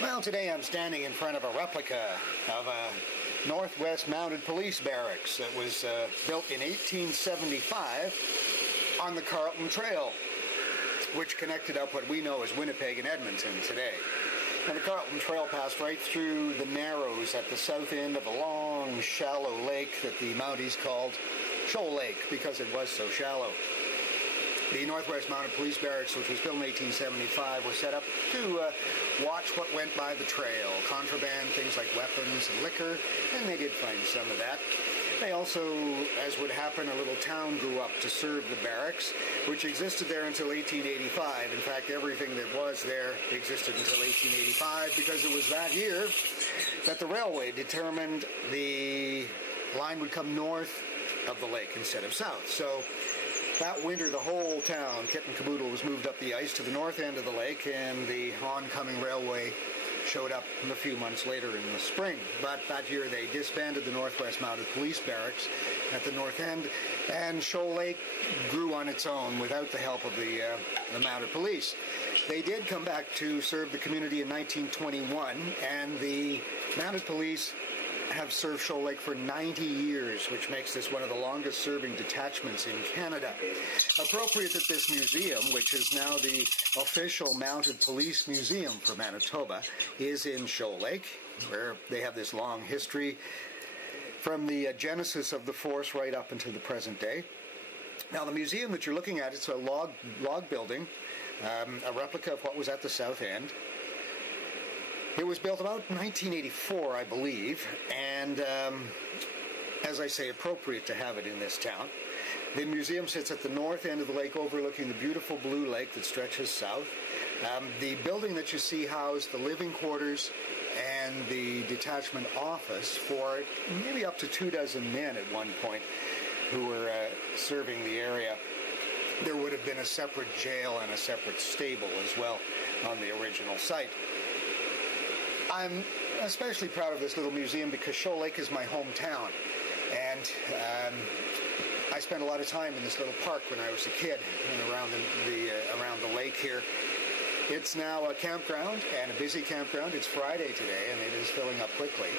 Well, today I'm standing in front of a replica of a Northwest Mounted Police Barracks that was built in 1875 on the Carlton Trail, which connected up what we know as Winnipeg and Edmonton today. And the Carlton Trail passed right through the Narrows at the south end of a long, shallow lake that the Mounties called Shoal Lake because it was so shallow. The Northwest Mounted Police Barracks, which was built in 1875, was set up to watch what went by the trail, contraband, things like weapons and liquor, and they did find some of that. They also, as would happen, a little town grew up to serve the barracks, which existed there until 1885. In fact, everything that was there existed until 1885 because it was that year that the railway determined the line would come north of the lake instead of south. So that winter, the whole town, kit and caboodle, was moved up the ice to the north end of the lake, and the oncoming railway showed up a few months later in the spring. But that year they disbanded the Northwest Mounted Police Barracks at the north end, and Shoal Lake grew on its own without the help of the Mounted Police. They did come back to serve the community in 1921, and the Mounted Police have served Shoal Lake for 90 years, which makes this one of the longest serving detachments in Canada. Appropriate that this museum, which is now the official Mounted Police Museum for Manitoba, is in Shoal Lake, where they have this long history from the genesis of the force right up into the present day. Now, the museum that you're looking at, it's a log building, a replica of what was at the south end. It was built about 1984, I believe, and as I say, appropriate to have it in this town. The museum sits at the north end of the lake overlooking the beautiful blue lake that stretches south. The building that you see housed the living quarters and the detachment office for maybe up to 24 men at one point who were serving the area. There would have been a separate jail and a separate stable as well on the original site. I'm especially proud of this little museum because Shoal Lake is my hometown, and I spent a lot of time in this little park when I was a kid and around the lake here. It's now a campground, and a busy campground. It's Friday today, and it is filling up quickly.